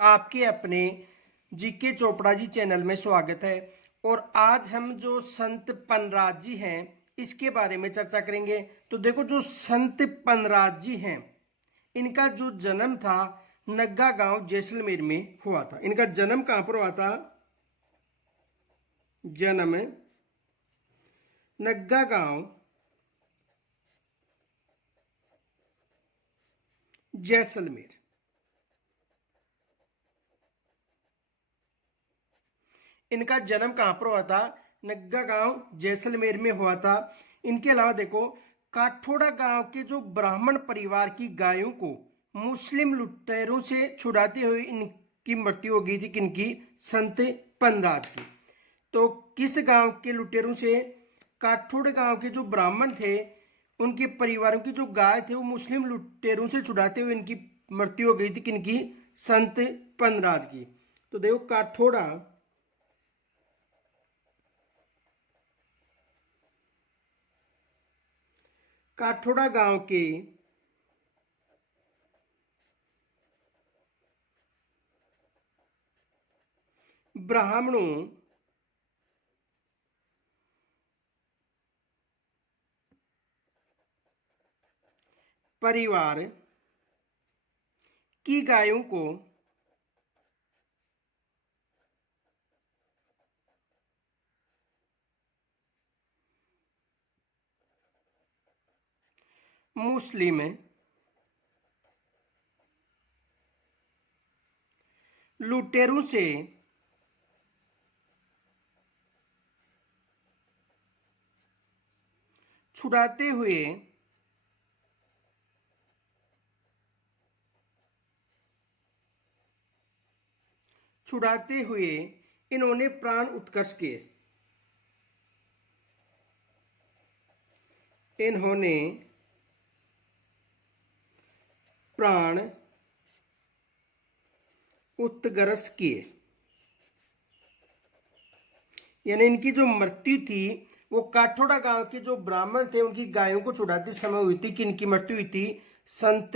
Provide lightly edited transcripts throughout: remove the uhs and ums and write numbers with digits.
आपके अपने GK Chopra ji channel में स्वागत है। और आज हम जो संत पन्नराज जी हैं इसके बारे में चर्चा करेंगे। तो देखो, जो संत पन्नराज जी हैं इनका जो जन्म था नग्गा गांव जैसलमेर में हुआ था। इनका जन्म कहां पर हुआ था? जन्म नग्गा गांव जैसलमेर। इनका जन्म कहां पर हुआ था? नग्गा गांव जैसलमेर में हुआ था। इनके अलावा देखो, काठोड़ा गांव के जो ब्राह्मण परिवार की गायों को मुस्लिम लुटेरों से छुड़ाते हुए इनकी मृत्यु हो गई थी। किनकी? संत पन्नराज की। तो किस गांव के लुटेरों से? काठोड़ गांव के जो ब्राह्मण थे उनके परिवारों की जो गाय थे वो मुस्लिम लुटेरों से छुड़ाते हुए इनकी मृत्यु हो गई थी। किनकी? संत पन्नराज की। तो देखो, काठोड़ा गांव के ब्राह्मणों परिवार की गायों को मुस्लिम लुटेरों से छुड़ाते हुए इन्होंने प्राण उत्कर्ष किए। इन्होंने प्राण उत्कर्ष किए, यानी इनकी जो मृत्यु थी वो काठोड़ा गांव के जो ब्राह्मण थे उनकी गायों को छुड़ाते समय हुई थी। कि इनकी मृत्यु हुई थी? संत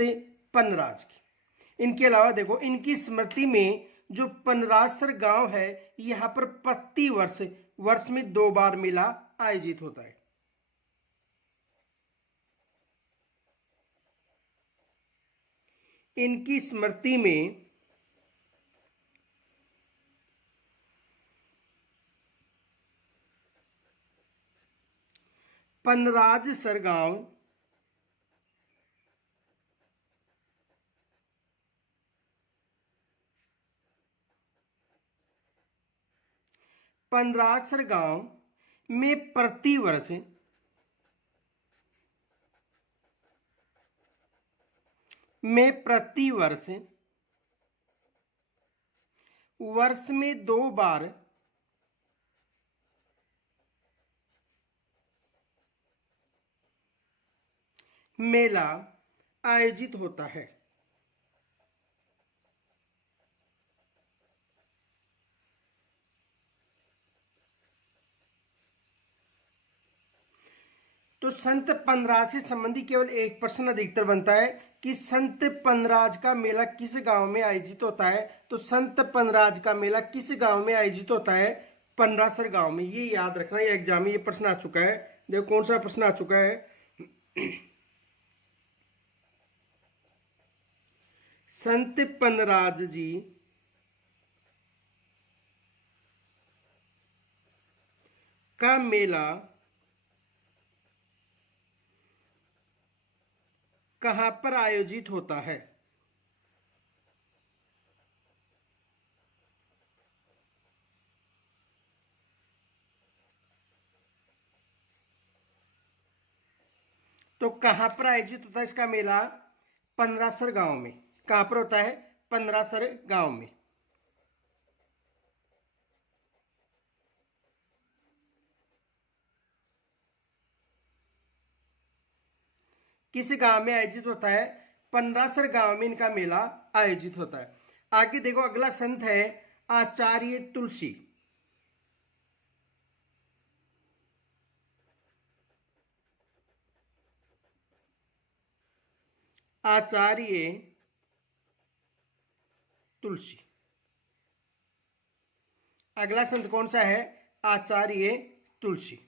पन्नराज की। इनके अलावा देखो, इनकी स्मृति में जो पन्नराजसर गांव है यहाँ पर प्रति वर्ष में 2 बार मेला आयोजित होता है। इनकी स्मृति में पन्नराजसर गांव पन्नराजसर गांव में प्रतिवर्ष वर्ष में 2 बार मेला आयोजित होता है। तो संत पन्नराज से संबंधी केवल एक प्रश्न अधिकतर बनता है कि संत पन्नराज का मेला किस गांव में आयोजित होता है। तो संत पन्नराज का मेला किस गांव में आयोजित होता है? पन्नरासर गांव में। ये याद रखना, ये एग्जाम में ये प्रश्न आ चुका है। देखो कौन सा प्रश्न आ चुका है। संत पन्नराज जी का मेला कहां पर आयोजित होता है? तो कहां पर आयोजित होता है इसका मेला? पन्नरासर गांव में। कहां पर होता है? पन्नरासर गांव में। किस गांव में आयोजित होता है? पन्नरासर गांव में इनका मेला आयोजित होता है। आगे देखो, अगला संत है आचार्य तुलसी। आचार्य तुलसी अगला संत कौन सा है? आचार्य तुलसी।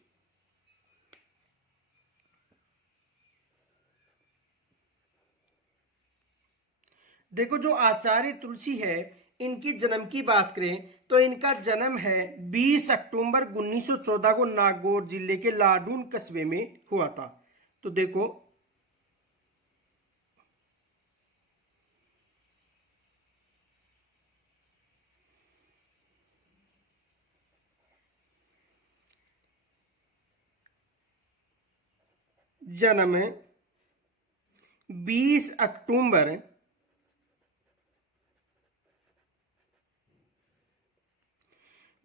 देखो जो आचार्य तुलसी है, इनकी जन्म की बात करें तो इनका जन्म है 20 अक्टूबर 1914 को नागौर जिले के लाडून कस्बे में हुआ था। तो देखो जन्म 20 अक्टूबर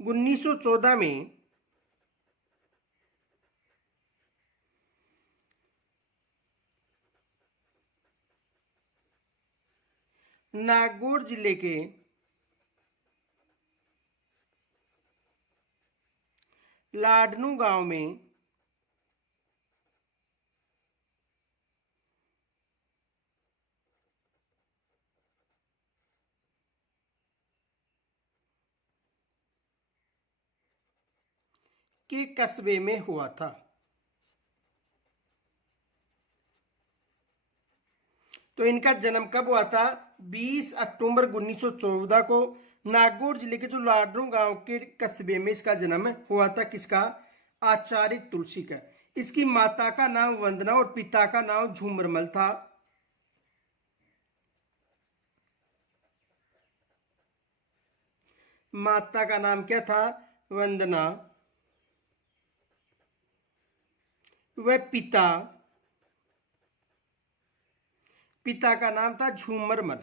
1914 में नागौर जिले के लाडनू गांव में के कस्बे में हुआ था। तो इनका जन्म कब हुआ था? 20 अक्टूबर 1914 को नागौर जिले के जो लाडनू गांव के कस्बे में इसका जन्म हुआ था। किसका? आचार्य तुलसी का। इसकी माता का नाम वंदना और पिता का नाम झूमरमल था। माता का नाम क्या था? वंदना। वह पिता का नाम था झूमरमल।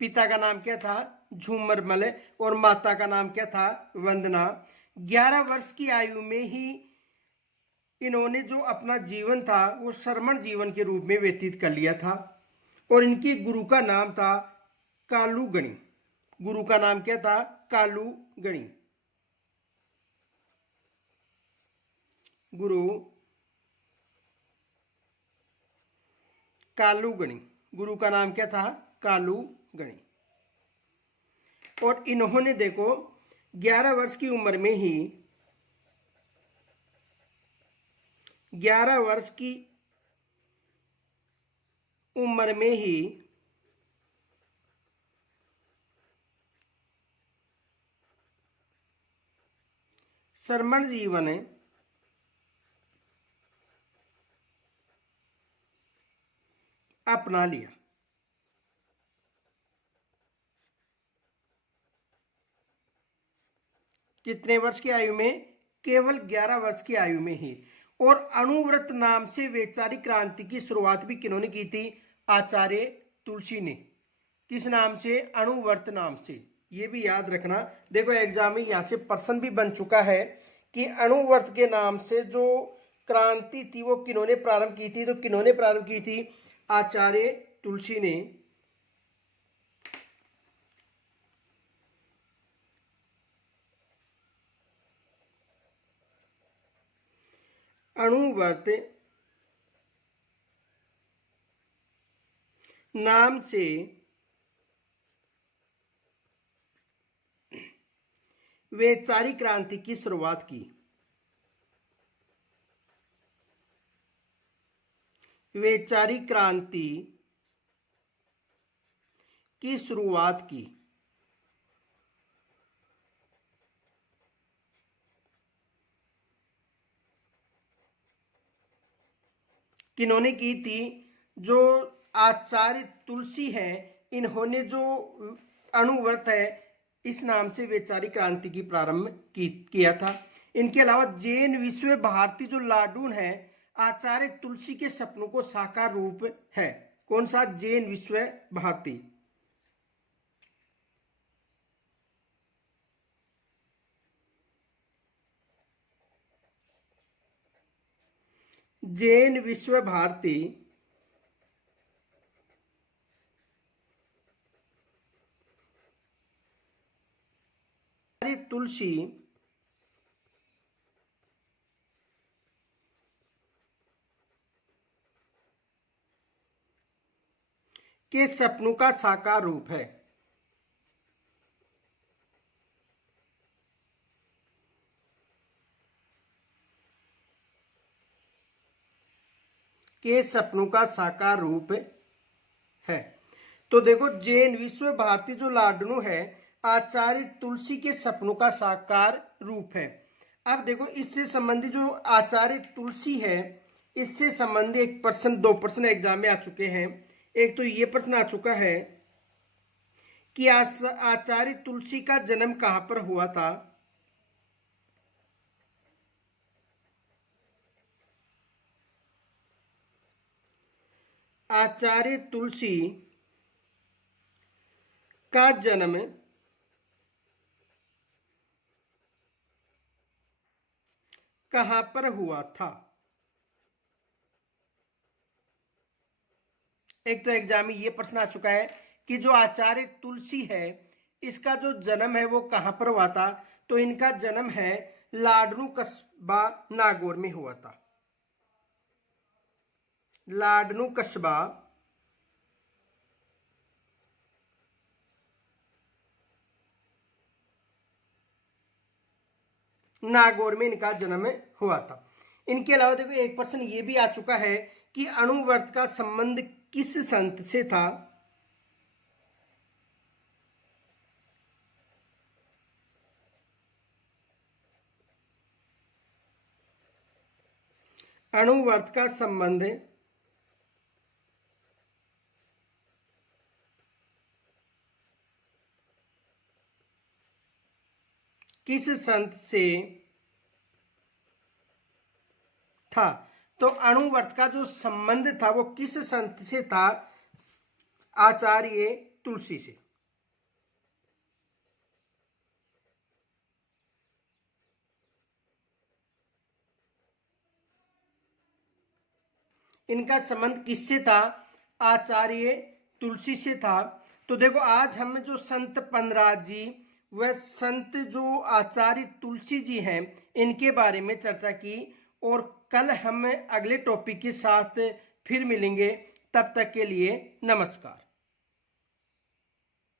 पिता का नाम क्या था? झूमरमल। और माता का नाम क्या था? वंदना। 11 वर्ष की आयु में ही इन्होंने जो अपना जीवन था वो श्रमण जीवन के रूप में व्यतीत कर लिया था। और इनके गुरु का नाम था कालू गणी। गुरु का नाम क्या था? कालू गणी। गुरु कालू गणी। गुरु का नाम क्या था? कालू गणी। और इन्होंने देखो 11 वर्ष की उम्र में ही 11 वर्ष की उम्र में ही श्रमण जीवन अपना लिया। कितने वर्ष की आयु में? केवल 11 वर्ष की आयु में ही। और अणुव्रत नाम से वैचारिक क्रांति की शुरुआत भी किन्होंने की थी? आचार्य तुलसी ने। किस नाम से? अणुव्रत नाम से। ये भी याद रखना। देखो एग्जाम में यहां से प्रश्न भी बन चुका है कि अणुव्रत के नाम से जो क्रांति थी वो किन्होंने प्रारंभ की थी? तो किन्होंने प्रारंभ की थी? आचार्य तुलसी ने। अणुव्रत नाम से वैचारिक क्रांति की शुरुआत की। वैचारिक क्रांति की शुरुआत की। किन्होंने की थी? जो आचार्य तुलसी है, इन्होंने जो अणुव्रत है इस नाम से वैचारिक क्रांति की प्रारंभ किया था। इनके अलावा जैन विश्व भारती जो लाडून है, आचार्य तुलसी के सपनों को साकार रूप है। कौन सा? जैन विश्व भारती। जैन विश्व भारती तुलसी के सपनों का साकार रूप है। के सपनों का साकार रूप है। तो देखो, जैन विश्व भारती जो लाडनू है, आचार्य तुलसी के सपनों का साकार रूप है। अब देखो, इससे संबंधित जो आचार्य तुलसी है, इससे संबंधित 1 प्रश्न 2 प्रश्न एग्जाम में आ चुके हैं। एक तो ये प्रश्न आ चुका है कि आचार्य तुलसी का जन्म कहां पर हुआ था। आचार्य तुलसी का जन्म कहां पर हुआ था। एक तो एग्जाम में ये प्रश्न आ चुका है कि जो आचार्य तुलसी है, इसका जो जन्म है वो कहां पर हुआ था। तो इनका जन्म है लाडनू कस्बा नागौर में हुआ था। लाडनू कस्बा नागौर में इनका जन्म हुआ था। इनके अलावा देखो, एक प्रश्न ये भी आ चुका है कि अणुव्रत का संबंध किस संत से था। अणुव्रत का संबंध किस संत से था। तो अणुव्रत का जो संबंध था वो किस संत से था। आचार्य तुलसी से। इनका संबंध किससे था। आचार्य तुलसी से था। तो देखो, आज हम जो संत पन्नराज जी व संत जो आचार्य तुलसी जी हैं, इनके बारे में चर्चा की। और कल हम अगले टॉपिक के साथ फिर मिलेंगे। तब तक के लिए नमस्कार।